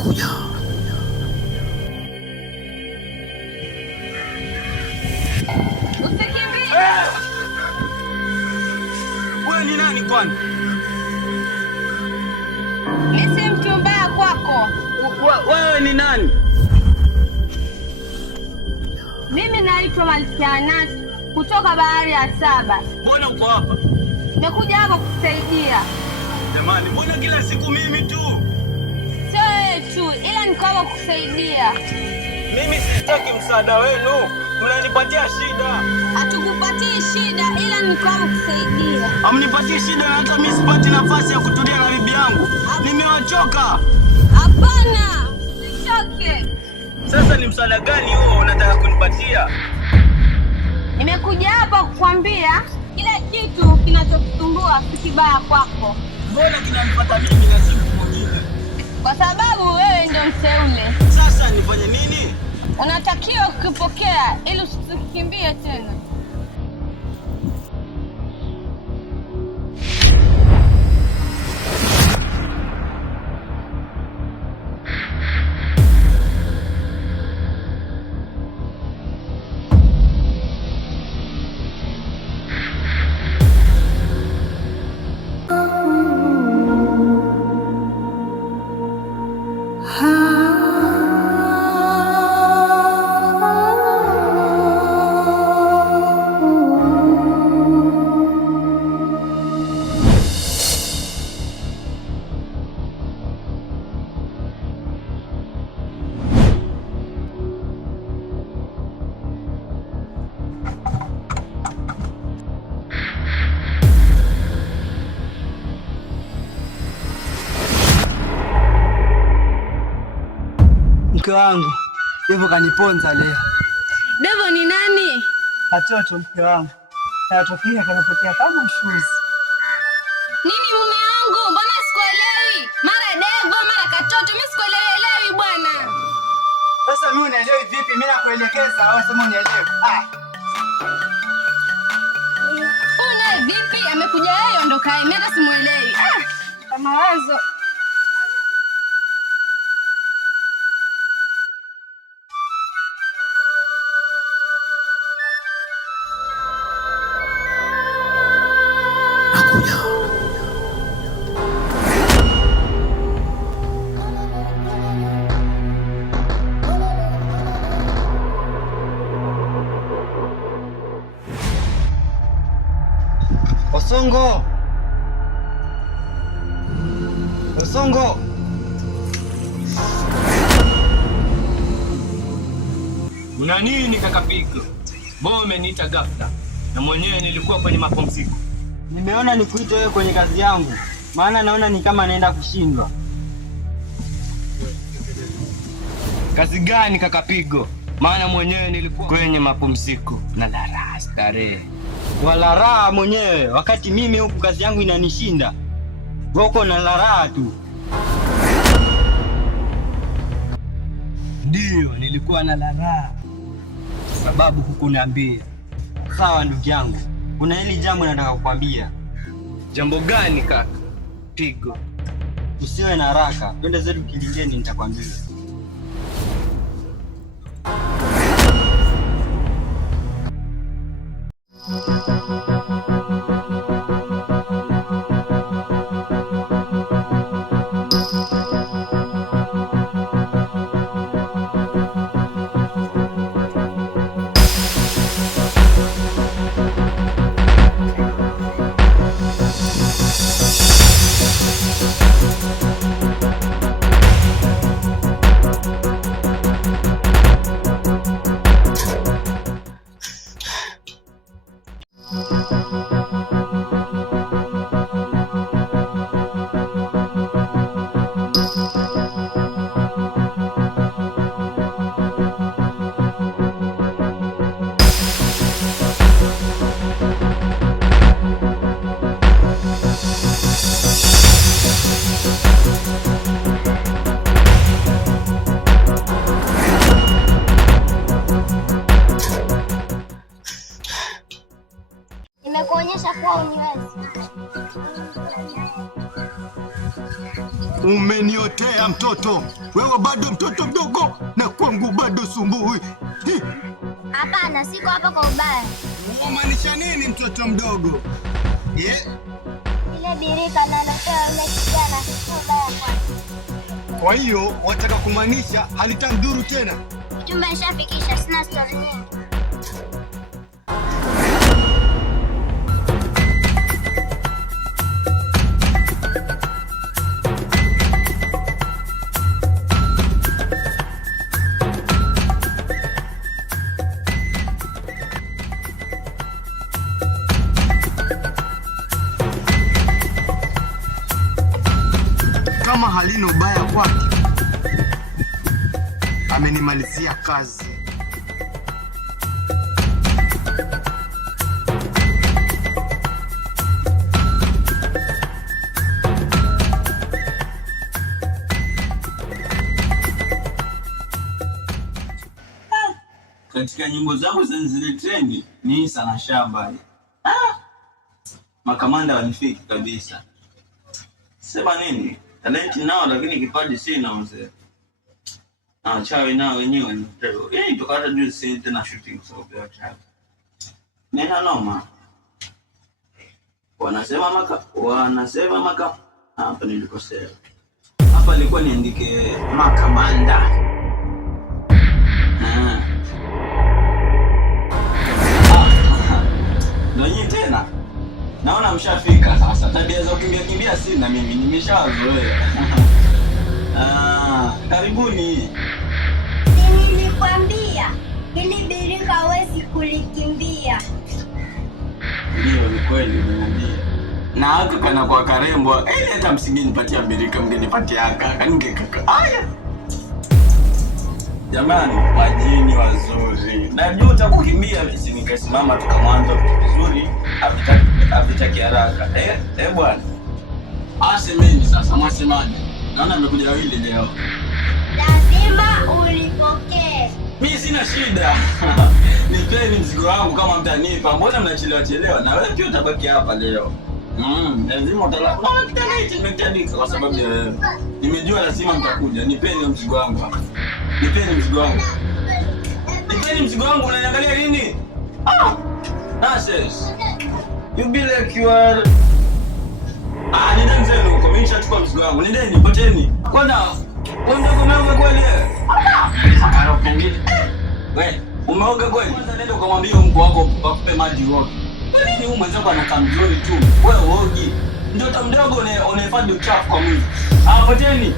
Nakuja. Usikimbie. Wewe ni nani kwani? Mimi si mtu mbaya kwako. Wewe ni nani? Mimi naitwa Malkia Anasi kutoka bahari ya Saba. Mbona uko hapa? Nimekuja hapa kukusaidia. Jamani, mbona kila siku mimi tu? Sio wewe tu, ila niko hapa kukusaidia. Mimi sitaki msaada wenu. Mnanipatia shida. Hatukupatii shida, ila niko hapa kukusaidia. Hamnipatii shida na hata mimi sipati nafasi ya kutulia na bibi yangu. Nimewachoka. Hapana, usichoke. Sasa ni msaada gani huo unataka kunipatia? Nimekuja hapa kukwambia kila kitu kinachokusumbua si kibaya kwako. Mbona kinanipata mimi na si mtu mwingine? Kwa sababu wewe ndio mteule. Sasa nifanye nini? Unatakiwa kukipokea ili usikimbie tena. Mke wangu Devo kaniponza leo. Devo ni nani? Katoto mke wangu. Katokia kanapotea kama ushuzi. Nini mume wangu? Mbona sikuelewi? Mara Devo, mara katoto, mimi sikuelewi bwana. Sasa mimi unaelewi vipi? Mimi nakuelekeza au sema unielewe? Una vipi? Amekuja yeye ondoka yeye, mimi hata simuelewi. Mawazo. Nakuja. Osongo. Osongo. Una nini kaka Pigo? Mbona umeniita ghafla? Na mwenyewe nilikuwa kwenye mapumziko. Nimeona nikuite wewe kwenye kazi yangu. Maana naona ni kama naenda kushindwa. Kazi gani kaka Pigo? Maana mwenyewe nilikuwa kwenye mapumziko na la raha starehe. Wala raha mwenyewe wakati mimi huku kazi yangu inanishinda. Wako na la raha tu. Ndio, nilikuwa na la raha. Sababu hukuniambia. Sawa ndugu yangu. Kuna hili jambo nataka kukwambia. Jambo gani kaka Pigo? Usiwe na haraka. Twende zetu kilingeni nitakwambia. Nimekuonyesha kuwa uniwezi. Umeniotea mtoto. Wewe bado mtoto mdogo na kwangu bado sumbui. Hapana, siko hapa kwa ubaya. Unamaanisha nini mtoto mdogo? Ile birika nalopewa yule kijana sio ubaya kwake. Kwa hiyo wataka kumaanisha halitamdhuru tena? Ujumbe nishafikisha, sina story nyingi. Kama halina ubaya kwake, amenimalizia kazi. Katika nyimbo zangu zile trendi ni sana shamba. Makamanda wanifiki kabisa. Sema nini? Talenti nao lakini kipaji sina mzee. Na chawi nao wenyewe ni mtego. Tukata juu si tena shooting sababu ya chawi. Nena noma. Wanasema maka hapa nilikosea. Hapa nilikuwa niandike makamanda. Ndio tena. Naona mshafika sasa. Tabia za kimbia sina mimi, nimeshazoea. Karibuni. Nilikwambia ili birika hawezi kulikimbia. Ndio, ni kweli nimeambia. Na haka kana kwa karembo, hata msingenipatia birika mngenipatia haka. Kaningekaka. Haya. Jamani, wajini wazuri. Najuta kukimbia mimi nikasimama tukamwanza vizuri, havitaki haraka. Bwana. Asemeni sasa, mwasemaje? Naona amekuja wili leo. Lazima ulipokee. Mimi sina shida. Nipeni mzigo wangu kama mtanipa. Mbona mnachelewa? Na wewe pia utabaki hapa leo. Lazima utalala. Na kitanaiti nimetandika kwa sababu ya wewe. Nimejua lazima mtakuja. Nipeni mzigo wangu hapa. Nipeni mzigo wangu, unaniangalia nini? Nonsense. You be like you are. Nenda mzenu huko, mimi nishachukua mzigo wangu. Nendeni, poteni. Kwanza, umeoga kweli? Sakaro pengine. Wewe, umeoga kweli? Kwanza nenda ukamwambia mko wako akupe maji uoge. Kwa nini huyu mwenzako anakaa mzuri tu? Wewe uogi. Mtoto mdogo unahifadhi uchafu kwa mwili. Poteni.